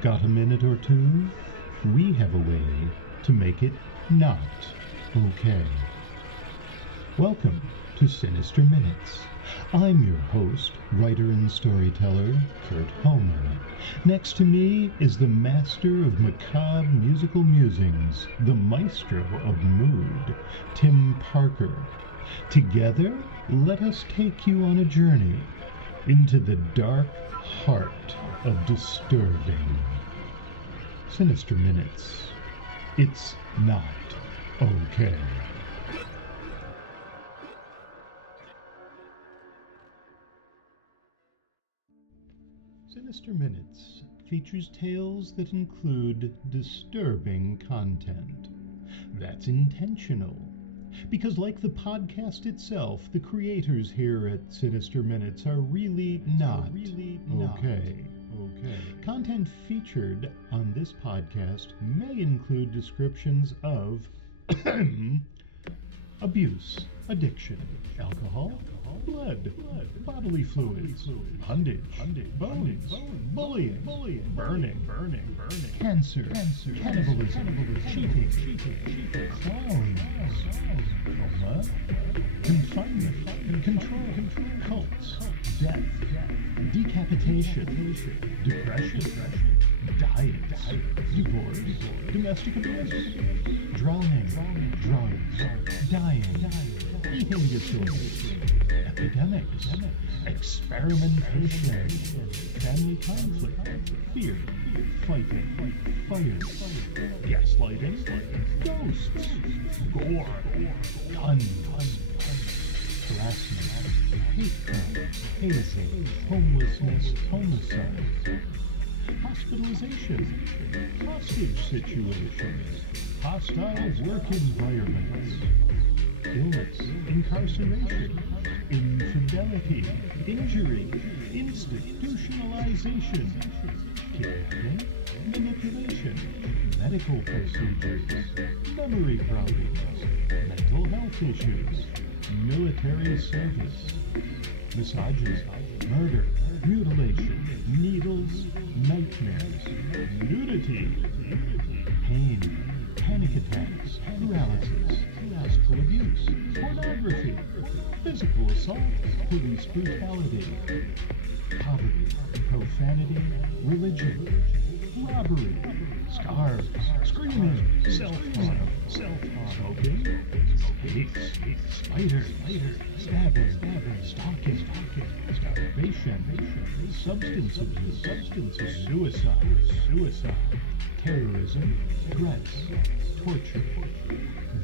Got a minute or two? We have a way to make it not okay. Welcome to Sinister Minutes. I'm your host, writer and storyteller, Kurt Homer. Next to me is the master of macabre musical musings, the maestro of mood, Tim Parker. Together, let us take you on a journey into the dark heart of disturbing. Sinister Minutes. It's not okay. Sinister Minutes features tales that include disturbing content. That's intentional, because like the podcast itself, the creators here at Sinister Minutes are really not okay. Content featured on this podcast may include descriptions of abuse, addiction, alcohol, blood, bodily fluids, bondage, bones, bullying, burning, cancer, cannibalism, cheating, clowns, trauma, confinement, control, cults, death, decapitation, depression, diets, divorce, domestic abuse, drowning, drugs, dying, eating disorders, epidemics, experimentation, family conflict, fear, fighting, fire, gaslighting, ghosts, gore, guns, harassment, hate crime, hazing, homelessness, homicide, hospitalization, hostage situations, hostile work environments, illness, incarceration, infidelity, injury, institutionalization, kidnapping, manipulation, medical procedures, memory problems, mental health issues, military service, misogyny, murder, mutilation, needles, nightmares, nudity, pain, panic attacks, paralysis, astral abuse, pornography, physical assault, police brutality, poverty, profanity, religion, robbery, scars, screaming, self-harm, smoking, snakes, spiders, stabbing, stalking, starvation, substance abuse, suicide, terrorism, threats, torture,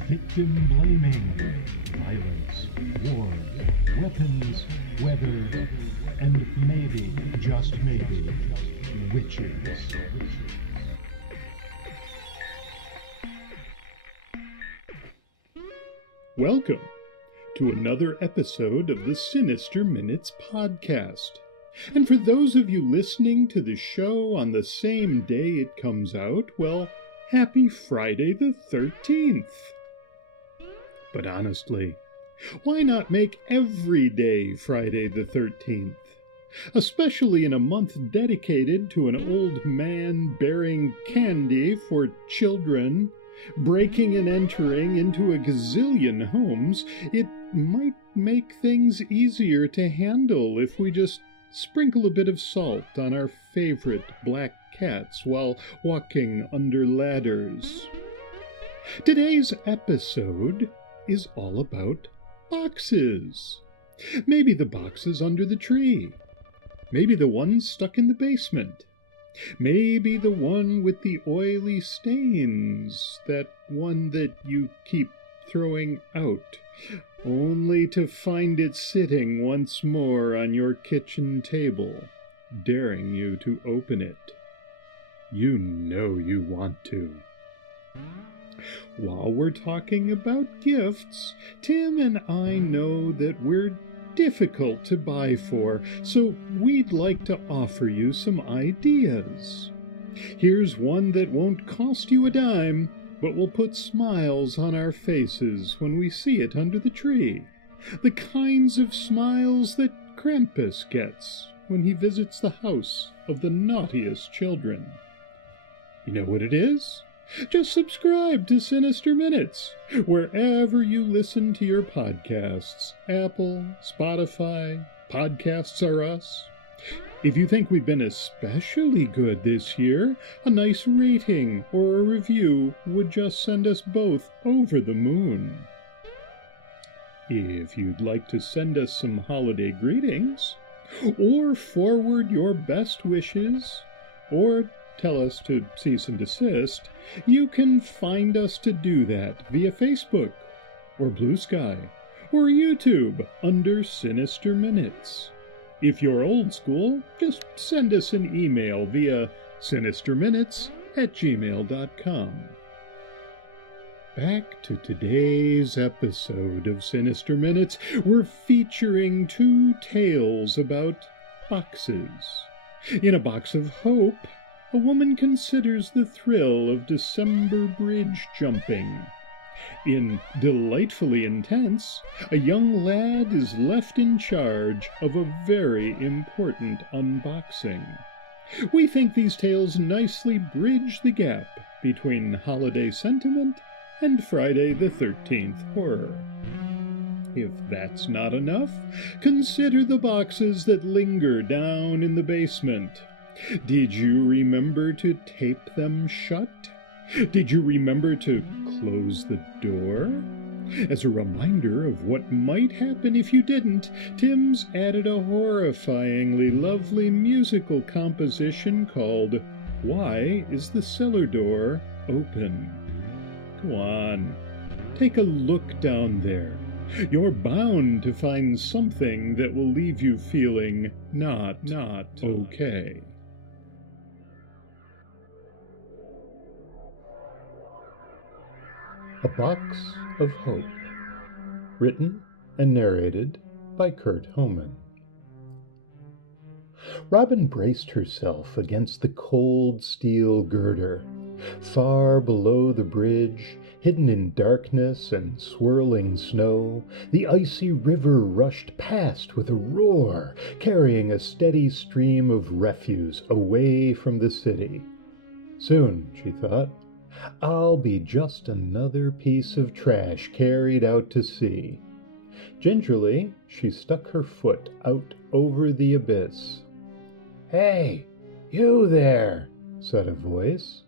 victim blaming, violence, war, weapons, weather, and maybe, just maybe, witches. Welcome to another episode of the Sinister Minutes podcast. And for those of you listening to the show on the same day it comes out, well, happy Friday the 13th. But honestly, why not make every day Friday the 13th? Especially in a month dedicated to an old man bearing candy for children, breaking and entering into a gazillion homes. It might make things easier to handle if we just sprinkle a bit of salt on our favorite black cats while walking under ladders. Today's episode is all about boxes. Maybe the boxes under the tree. Maybe the ones stuck in the basement. Maybe the one with the oily stains. That one that you keep throwing out, only to find it sitting once more on your kitchen table, daring you to open it. You know you want to. While we're talking about gifts, Tim and I know that we're difficult to buy for, so we'd like to offer you some ideas. Here's one that won't cost you a dime, but will put smiles on our faces when we see it under the tree. The kinds of smiles that Krampus gets when he visits the house of the naughtiest children. You know what it is? Just subscribe to Sinister Minutes, wherever you listen to your podcasts. Apple, Spotify, Podcasts Are Us. If you think we've been especially good this year, a nice rating or a review would just send us both over the moon. If you'd like to send us some holiday greetings, or forward your best wishes, or tell us to cease and desist, you can find us to do that via Facebook, or Blue Sky, or YouTube under Sinister Minutes. If you're old school, just send us an email via sinisterminutes@gmail.com. Back to today's episode of Sinister Minutes. We're featuring 2 tales about boxes. In a box of hope, a woman considers the thrill of December bridge jumping. In Delightfully Intense, a young lad is left in charge of a very important unboxing. We think these tales nicely bridge the gap between holiday sentiment and Friday the 13th horror. If that's not enough, consider the boxes that linger down in the basement. Did you remember to tape them shut? Did you remember to close the door? As a reminder of what might happen if you didn't, Tim's added a horrifyingly lovely musical composition called Why is the Cellar Door Open? Go on, take a look down there. You're bound to find something that will leave you feeling not okay. A Box of Hope. Written and narrated by Kurt Homan. Robin braced herself against the cold steel girder. Far below the bridge, hidden in darkness and swirling snow, the icy river rushed past with a roar, carrying a steady stream of refuse away from the city. Soon, she thought, I'll be just another piece of trash carried out to sea. Gingerly, she stuck her foot out over the abyss. "Hey, you there," said a voice.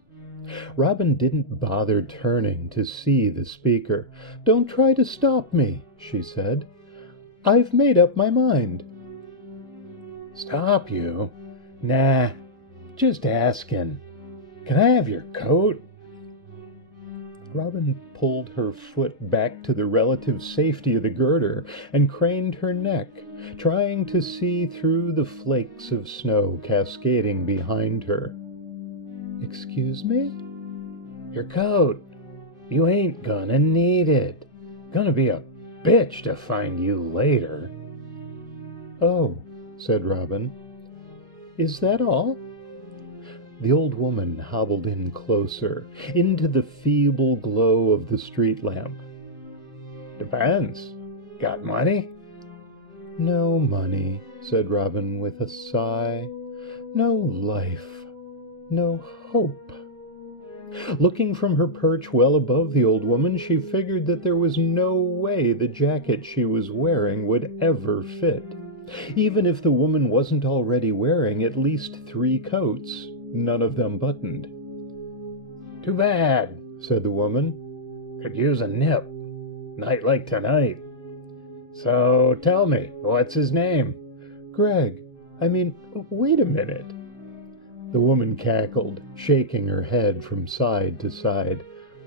Robin didn't bother turning to see the speaker. "Don't try to stop me," she said. "I've made up my mind." "Stop you? Nah, just asking. Can I have your coat?" Robin pulled her foot back to the relative safety of the girder and craned her neck, trying to see through the flakes of snow cascading behind her. "Excuse me?" "Your coat. You ain't gonna need it. Gonna be a bitch to find you later." "Oh," said Robin. "Is that all?" The old woman hobbled in closer, into the feeble glow of the street lamp. "Depends. Got money?" "No money," said Robin with a sigh. "No life. No hope." Looking from her perch well above the old woman, she figured that there was no way the jacket she was wearing would ever fit, even if the woman wasn't already wearing at least 3 coats, none of them buttoned. "Too bad," said the woman. "Could use a nip. Night like tonight. So tell me, what's his name?" "Greg. Wait a minute." The woman cackled, shaking her head from side to side.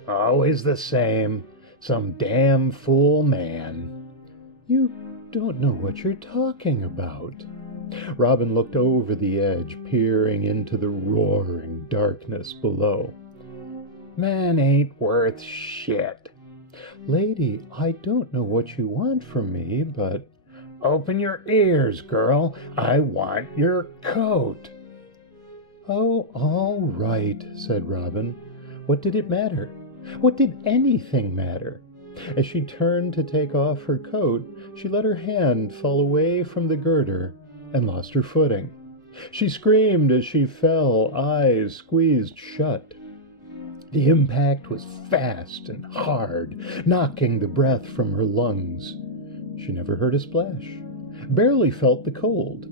"Always the same. Some damn fool man." "You don't know what you're talking about." Robin looked over the edge, peering into the roaring darkness below. "Man ain't worth shit." "Lady, I don't know what you want from me, but—" "Open your ears, girl. I want your coat." "Oh, all right," said Robin. What did it matter? What did anything matter? As she turned to take off her coat, she let her hand fall away from the girder and lost her footing. She screamed as she fell, eyes squeezed shut, The impact was fast and hard, knocking the breath from her lungs. She never heard a splash, barely felt the cold,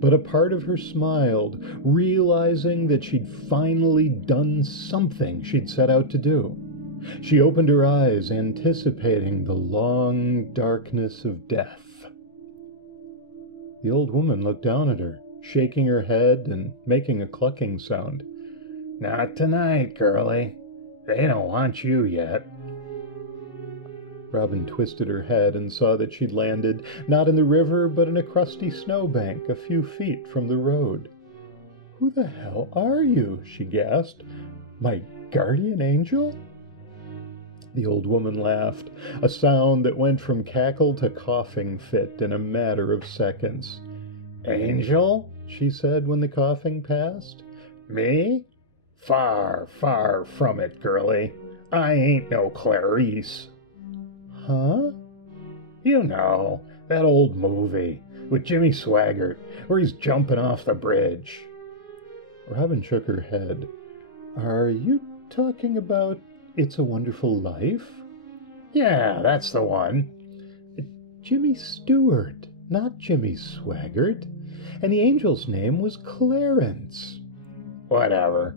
but a part of her smiled, realizing that she'd finally done something she'd set out to do. She opened her eyes, anticipating the long darkness of death. The old woman looked down at her, shaking her head and making a clucking sound. "Not tonight, girlie. They don't want you yet." Robin twisted her head and saw that she'd landed not in the river but in a crusty snowbank a few feet from the road. "Who the hell are you?" she gasped. "My guardian angel?" The old woman laughed, a sound that went from cackle to coughing fit in a matter of seconds. "Angel?" she said when the coughing passed. "Me? Far, far from it, girlie. I ain't no Clarice." "Huh?" "You know, that old movie with Jimmy Swaggart where he's jumping off the bridge." Robin shook her head. "Are you talking about It's a Wonderful Life?" "Yeah, that's the one." "Jimmy Stewart, not Jimmy Swaggart. And the angel's name was Clarence." "Whatever.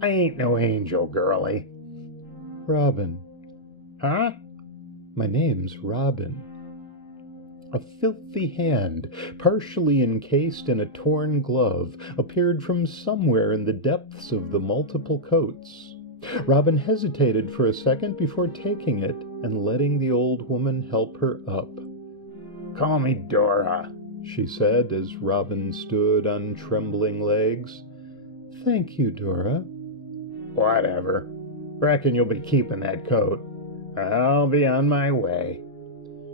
I ain't no angel, girlie." "Robin." "Huh?" "My name's Robin." A filthy hand, partially encased in a torn glove, appeared from somewhere in the depths of the multiple coats. Robin hesitated for a second before taking it and letting the old woman help her up. "Call me Dora," she said as Robin stood on trembling legs. "Thank you, Dora." "Whatever. Reckon you'll be keeping that coat. I'll be on my way."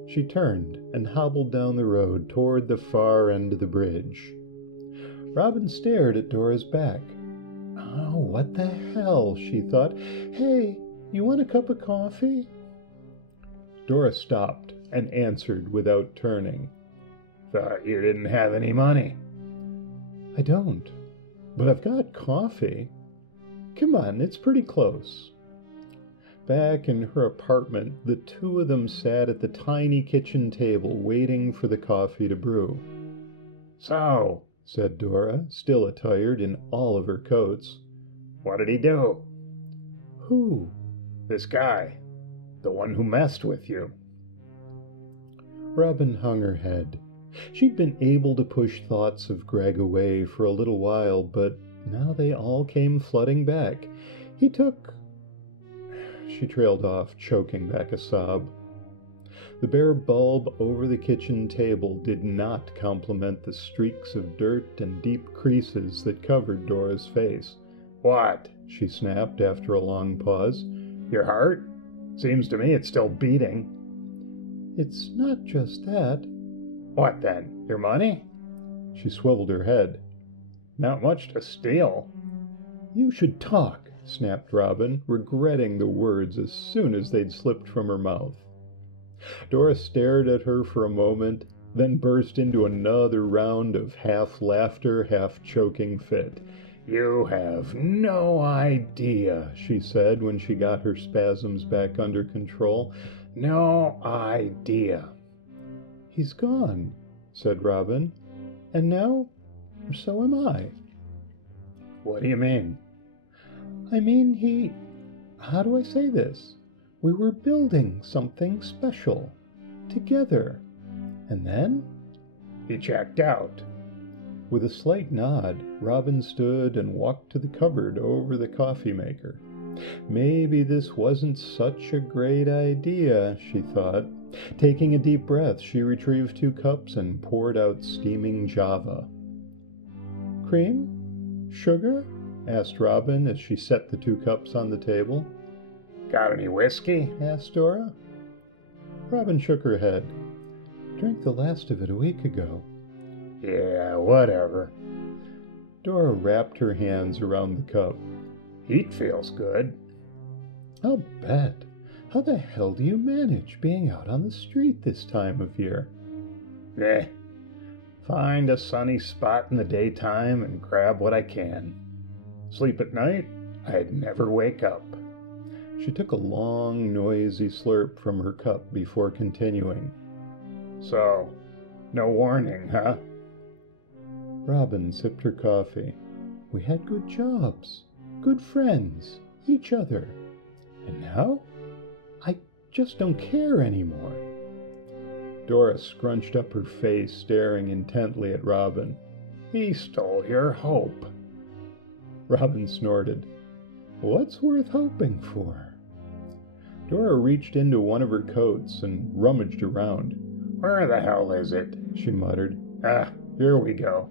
She turned and hobbled down the road toward the far end of the bridge. Robin stared at Dora's back. "Oh, what the hell?" she thought. "Hey, you want a cup of coffee?" Dora stopped and answered without turning. "Thought you didn't have any money." "I don't, but I've got coffee. Come on, it's pretty close." Back in her apartment, the two of them sat at the tiny kitchen table waiting for the coffee to brew. "So," said Dora, still attired in all of her coats, "what did he do?" "Who?" "This guy. The one who messed with you." Robin hung her head. She'd been able to push thoughts of Greg away for a little while, but now they all came flooding back. He took... She trailed off, choking back a sob. The bare bulb over the kitchen table did not complement the streaks of dirt and deep creases that covered Dora's face. "What?" she snapped after a long pause. "Your heart? Seems to me it's still beating." "It's not just that." "What then? Your money?" She swiveled her head. "Not much to steal." "You should talk," snapped Robin, regretting the words as soon as they'd slipped from her mouth. Dora stared at her for a moment, then burst into another round of half laughter, half choking fit. "You have no idea," she said when she got her spasms back under control. "No idea." "He's gone," said Robin. "And now, so am I." "What do you mean?" "I mean how do I say this? We were building something special. Together. And then he checked out." With a slight nod, Robin stood and walked to the cupboard over the coffee maker. Maybe this wasn't such a great idea, she thought. Taking a deep breath, she retrieved 2 cups and poured out steaming java. "Cream? Sugar?" asked Robin as she set the 2 cups on the table. "Got any whiskey?" asked Dora. Robin shook her head. "Drank the last of it a week ago." "Yeah, whatever." Dora wrapped her hands around the cup. "Heat feels good." "I'll bet. How the hell do you manage being out on the street this time of year?" "Eh. Find a sunny spot in the daytime and grab what I can. Sleep at night, I'd never wake up." She took a long, noisy slurp from her cup before continuing. So, no warning, huh? Robin sipped her coffee. We had good jobs, good friends, each other. And now, I just don't care anymore. Dora scrunched up her face, staring intently at Robin. He stole your hope. Robin snorted. What's worth hoping for? Dora reached into one of her coats and rummaged around. Where the hell is it? She muttered. Here we go.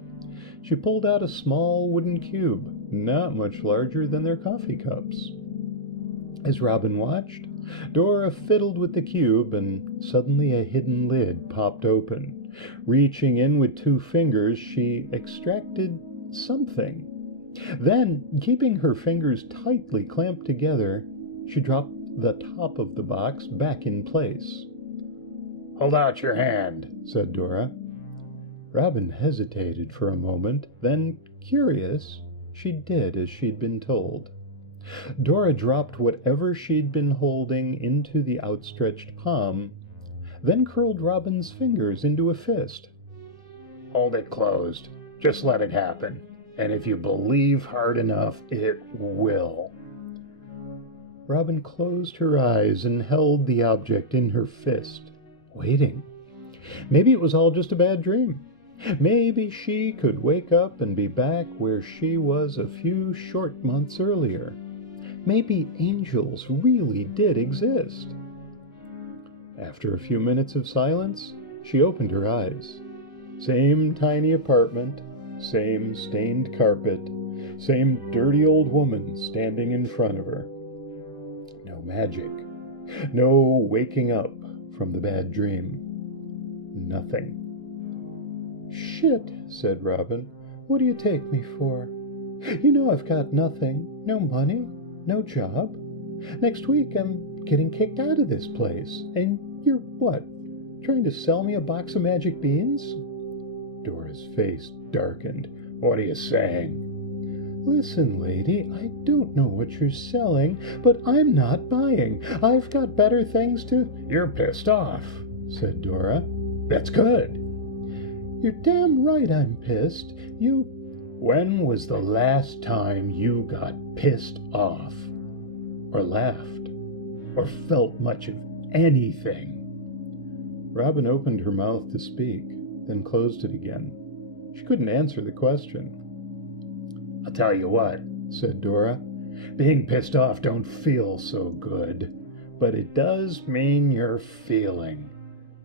She pulled out a small wooden cube, not much larger than their coffee cups. As Robin watched, Dora fiddled with the cube, and suddenly a hidden lid popped open. Reaching in with 2 fingers, she extracted something. Then, keeping her fingers tightly clamped together, she dropped the top of the box back in place. Hold out your hand, said Dora. Robin hesitated for a moment, then, curious, she did as she'd been told. Dora dropped whatever she'd been holding into the outstretched palm, then curled Robin's fingers into a fist. Hold it closed. Just let it happen. And if you believe hard enough, it will. Robin closed her eyes and held the object in her fist, waiting. Maybe it was all just a bad dream. Maybe she could wake up and be back where she was a few short months earlier. Maybe angels really did exist. After a few minutes of silence, she opened her eyes. Same tiny apartment, same stained carpet, same dirty old woman standing in front of her. No magic, no waking up from the bad dream. Nothing. Shit, said Robin. What do you take me for? You know I've got nothing, no money, no job. Next week I'm getting kicked out of this place. And you're what? Trying to sell me a box of magic beans? Dora's face darkened. What are you saying? Listen, lady, I don't know what you're selling, but I'm not buying. I've got better things to... You're pissed off, said Dora. That's good. You're damn right I'm pissed. When was the last time you got pissed off? Or laughed? Or felt much of anything? Robin opened her mouth to speak, then closed it again. She couldn't answer the question. I'll tell you what, said Dora. Being pissed off don't feel so good, but it does mean you're feeling.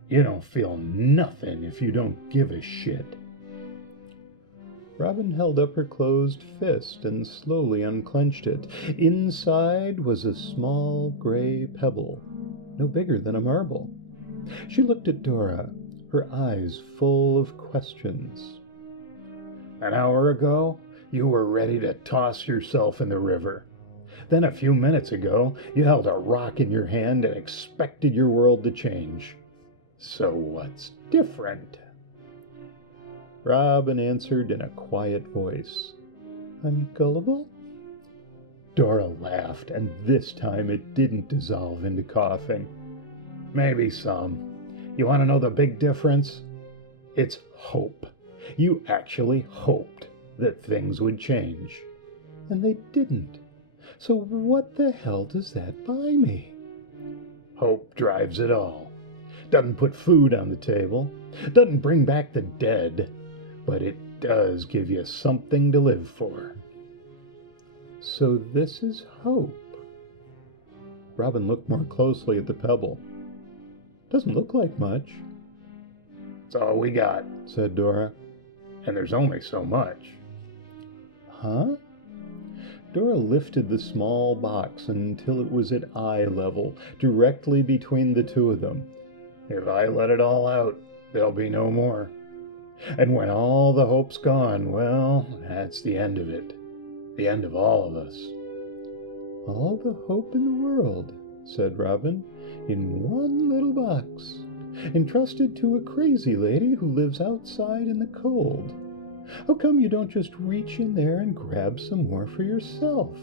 You don't feel nothing if you don't give a shit. Robin held up her closed fist and slowly unclenched it. Inside was a small gray pebble, no bigger than a marble. She looked at Dora, her eyes full of questions. An hour ago, you were ready to toss yourself in the river. Then a few minutes ago, you held a rock in your hand and expected your world to change. So what's different? Robin answered in a quiet voice. I'm gullible? Dora laughed, and this time it didn't dissolve into coughing. Maybe some. You want to know the big difference? It's hope. You actually hoped that things would change. And they didn't. So what the hell does that buy me? Hope drives it all. Doesn't put food on the table. Doesn't bring back the dead. But it does give you something to live for. So this is hope. Robin looked more closely at the pebble. Doesn't look like much. It's all we got, said Dora. And there's only so much. Huh? Dora lifted the small box until it was at eye level, directly between the two of them. If I let it all out, there'll be no more. And when all the hope's gone, well, that's the end of it. The end of all of us. All the hope in the world, said Robin, in one little box, entrusted to a crazy lady who lives outside in the cold. How come you don't just reach in there and grab some more for yourself?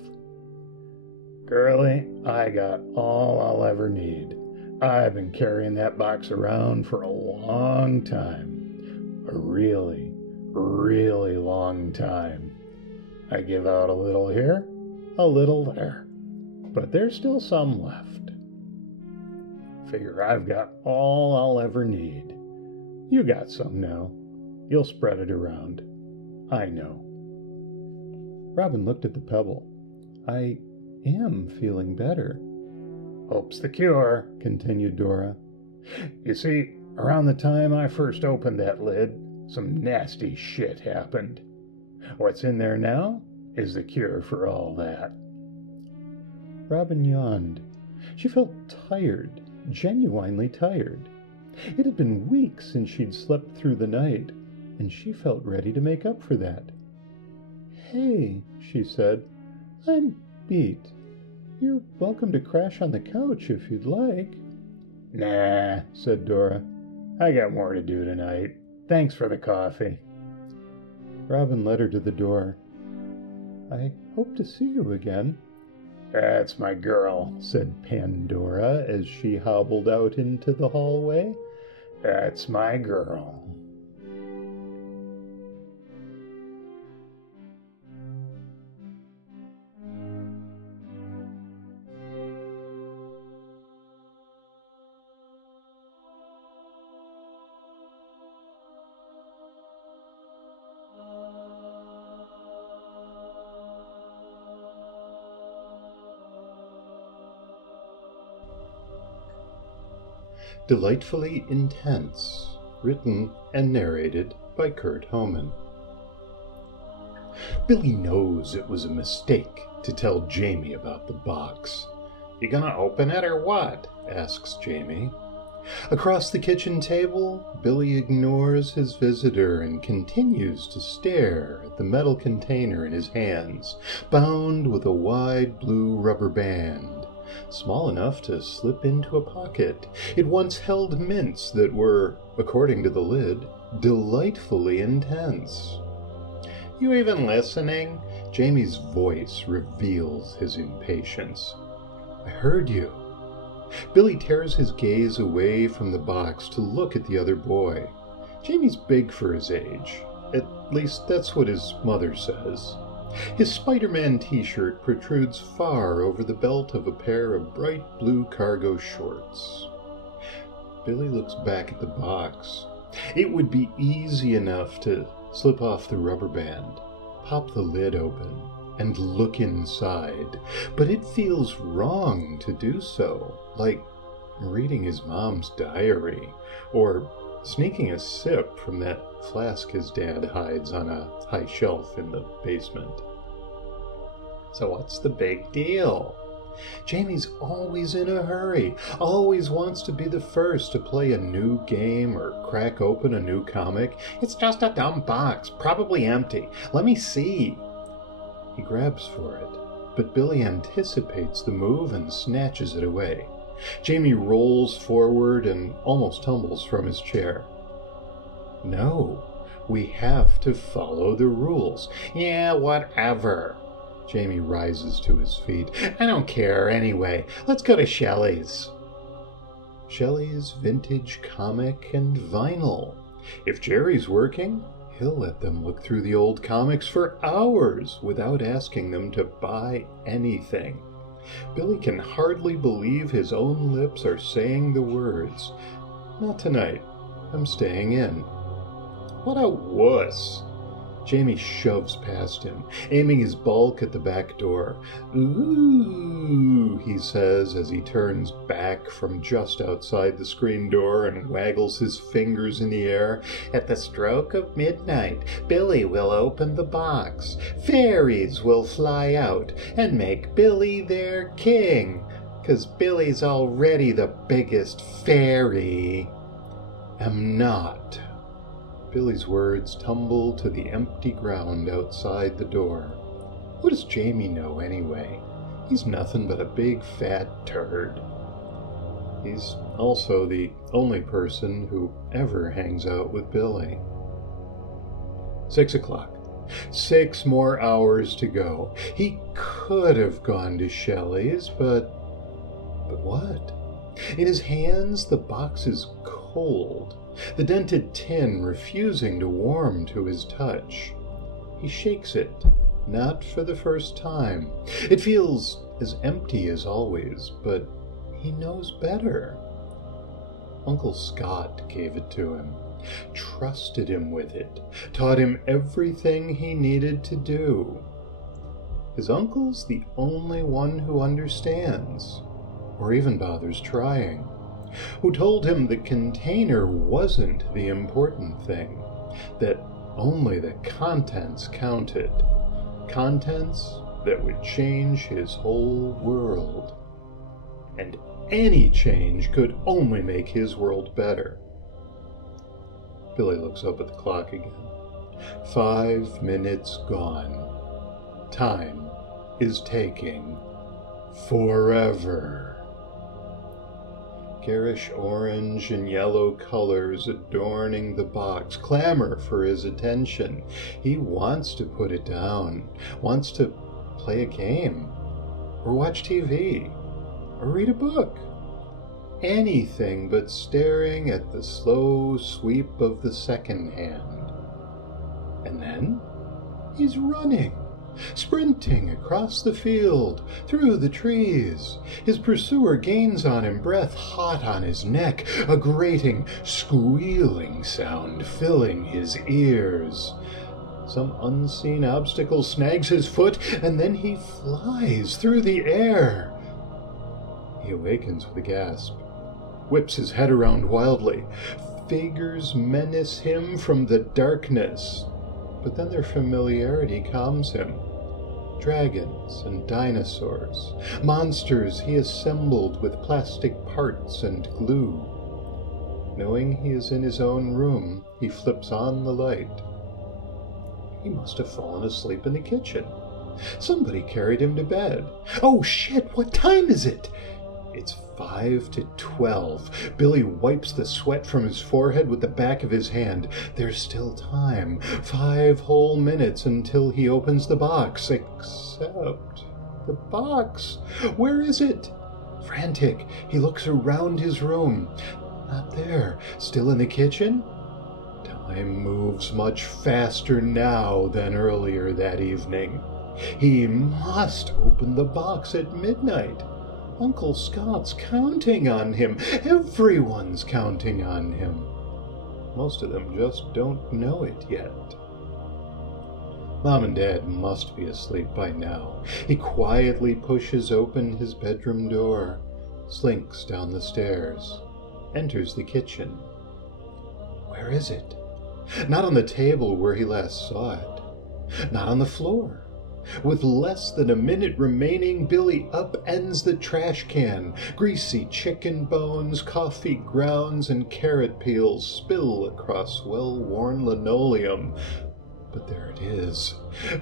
Girlie, I got all I'll ever need. I've been carrying that box around for a long time. A really, really long time. I give out a little here, a little there, but there's still some left. Figure I've got all I'll ever need. You got some now. You'll spread it around. I know. Robin looked at the pebble. I am feeling better. Hope's the cure, continued Dora. You see, around the time I first opened that lid, some nasty shit happened. What's in there now is the cure for all that. Robin yawned. She felt tired, genuinely tired. It had been weeks since she'd slept through the night, and she felt ready to make up for that. Hey, she said, I'm beat. You're welcome to crash on the couch if you'd like. Nah, said Dora. I got more to do tonight. Thanks for the coffee. Robin led her to the door. I hope to see you again. That's my girl, said Pandora as she hobbled out into the hallway. That's my girl. Delightfully Intense, written and narrated by Kurt Homan. Billy knows it was a mistake to tell Jamie about the box. You gonna open it or what? Asks Jamie. Across the kitchen table, Billy ignores his visitor and continues to stare at the metal container in his hands, bound with a wide blue rubber band. Small enough to slip into a pocket. It once held mints that were, according to the lid, delightfully intense. You even listening? Jamie's voice reveals his impatience. I heard you. Billy tears his gaze away from the box to look at the other boy. Jamie's big for his age. At least that's what his mother says. His Spider-Man t-shirt protrudes far over the belt of a pair of bright blue cargo shorts. Billy looks back at the box. It would be easy enough to slip off the rubber band, pop the lid open, and look inside, but it feels wrong to do so, like reading his mom's diary, or sneaking a sip from that flask his dad hides on a high shelf in the basement. So what's the big deal? Jamie's always in a hurry, always wants to be the first to play a new game or crack open a new comic. It's just a dumb box, probably empty. Let me see. He grabs for it, but Billy anticipates the move and snatches it away. Jamie rolls forward and almost tumbles from his chair. No, we have to follow the rules. Yeah, whatever. Jamie rises to his feet. I don't care anyway. Let's go to Shelley's. Shelley's Vintage Comic and Vinyl. If Jerry's working, he'll let them look through the old comics for hours without asking them to buy anything. Billy can hardly believe his own lips are saying the words. Not tonight. I'm staying in. What a wuss. Jamie shoves past him, aiming his bulk at the back door. Ooh, he says as he turns back from just outside the screen door and waggles his fingers in the air. At the stroke of midnight, Billy will open the box. Fairies will fly out and make Billy their king, 'cause Billy's already the biggest fairy. Am not. Billy's words tumble to the empty ground outside the door. What does Jamie know anyway? He's nothing but a big fat turd. He's also the only person who ever hangs out with Billy. 6 o'clock. 6 more hours to go. He could have gone to Shelley's, but what? In his hands, the box is cold, the dented tin refusing to warm to his touch. He shakes it, not for the first time. It feels as empty as always, but he knows better. Uncle Scott gave it to him, trusted him with it, taught him everything he needed to do. His uncle's the only one who understands, or even bothers trying, who told him the container wasn't the important thing, that only the contents counted, contents that would change his whole world. And any change could only make his world better. Billy looks up at the clock again. 5 minutes gone. Time is taking forever. Garish orange and yellow colors adorning the box clamor for his attention. He wants to put it down, wants to play a game, or watch TV, or read a book. Anything but staring at the slow sweep of the second hand. And then he's running, sprinting across the field, through the trees. His pursuer gains on him, breath hot on his neck, a grating, squealing sound filling his ears. Some unseen obstacle snags his foot, and then he flies through the air. He awakens with a gasp, whips his head around wildly. Figures menace him from the darkness, but then their familiarity calms him. Dragons and dinosaurs, monsters he assembled with plastic parts and glue. Knowing he is in his own room, he flips on the light. He must have fallen asleep in the kitchen. Somebody carried him to bed. Oh shit, what time is it? It's 5 to 12. Billy wipes the sweat from his forehead with the back of his hand. There's still time. 5 whole minutes until he opens the box. Except the box. Where is it? Frantic, he looks around his room. Not there. Still in the kitchen? Time moves much faster now than earlier that evening. He must open the box at midnight. Uncle Scott's counting on him. Everyone's counting on him. Most of them just don't know it yet. Mom and Dad must be asleep by now. He quietly pushes open his bedroom door, slinks down the stairs, enters the kitchen. Where is it? Not on the table where he last saw it. Not on the floor. With less than a minute remaining, Billy upends the trash can. Greasy chicken bones, coffee grounds, and carrot peels spill across well-worn linoleum. But there it is.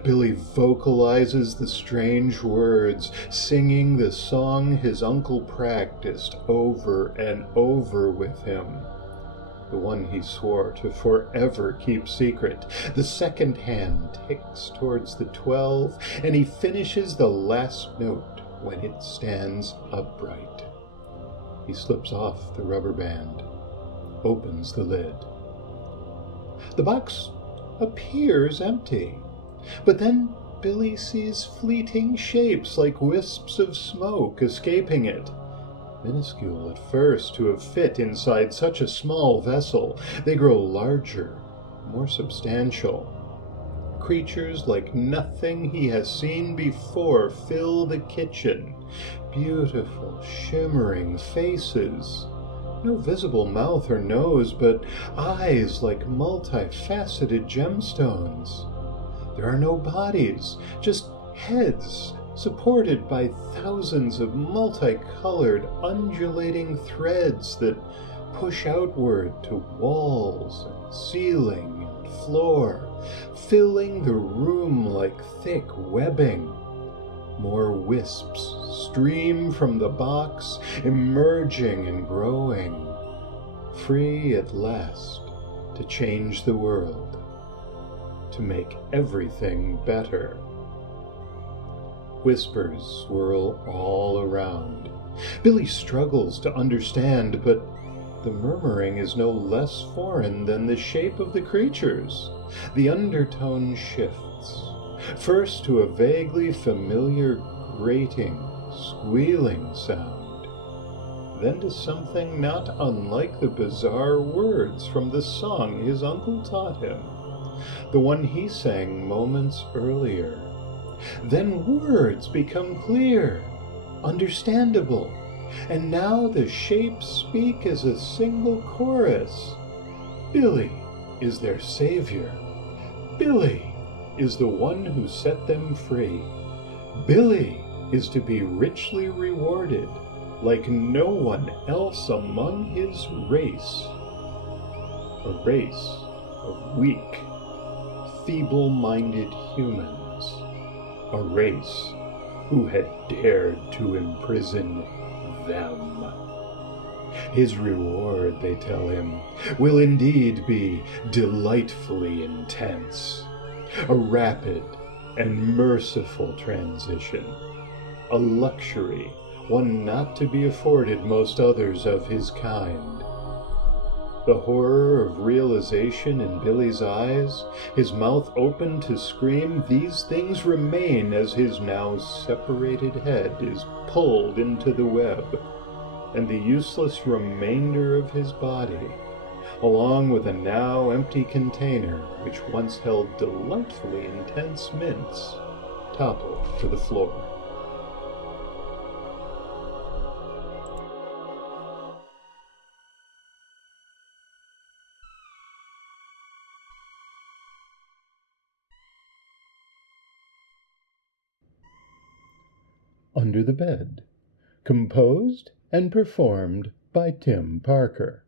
Billy vocalizes the strange words, singing the song his uncle practiced over and over with him. The one he swore to forever keep secret. The second hand ticks towards the 12, and he finishes the last note when it stands upright. He slips off the rubber band, opens the lid. The box appears empty, but then Billy sees fleeting shapes like wisps of smoke escaping it. Minuscule at first to have fit inside such a small vessel, they grow larger, more substantial. Creatures like nothing he has seen before fill the kitchen. Beautiful, shimmering faces. No visible mouth or nose, but eyes like multifaceted gemstones. There are no bodies, just heads, supported by thousands of multicolored, undulating threads that push outward to walls and ceiling and floor, filling the room like thick webbing. More wisps stream from the box, emerging and growing, free at last to change the world. to make everything better. Whispers swirl all around. Billy struggles to understand, but the murmuring is no less foreign than the shape of the creatures. The undertone shifts, first to a vaguely familiar grating, squealing sound, then to something not unlike the bizarre words from the song his uncle taught him, the one he sang moments earlier. Then words become clear, understandable, and now the shapes speak as a single chorus. Billy is their savior. Billy is the one who set them free. Billy is to be richly rewarded like no one else among his race. A race of weak, feeble-minded humans. A race who had dared to imprison them. His reward, they tell him, will indeed be delightfully intense. A rapid and merciful transition. A luxury, one not to be afforded most others of his kind. The horror of realization in Billy's eyes, his mouth open to scream, these things remain as his now separated head is pulled into the web, and the useless remainder of his body, along with a now empty container which once held delightfully intense mints, topple to the floor. Under the Bed, composed and performed by Tim Parker.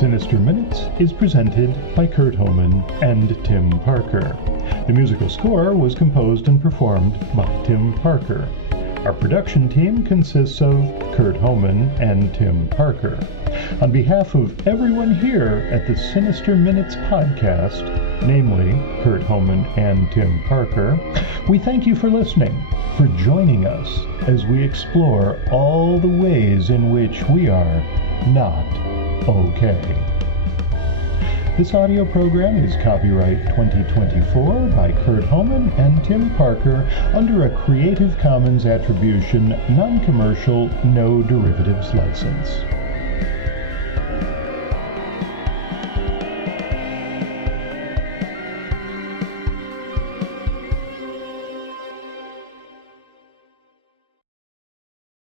Sinister Minutes is presented by Kurt Homan and Tim Parker. The musical score was composed and performed by Tim Parker. Our production team consists of Kurt Homan and Tim Parker. On behalf of everyone here at the Sinister Minutes podcast, namely Kurt Homan and Tim Parker, we thank you for listening, for joining us as we explore all the ways in which we are not okay. This audio program is copyright 2024 by Kurt Homan and Tim Parker under a Creative Commons Attribution, Non-Commercial, No Derivatives license.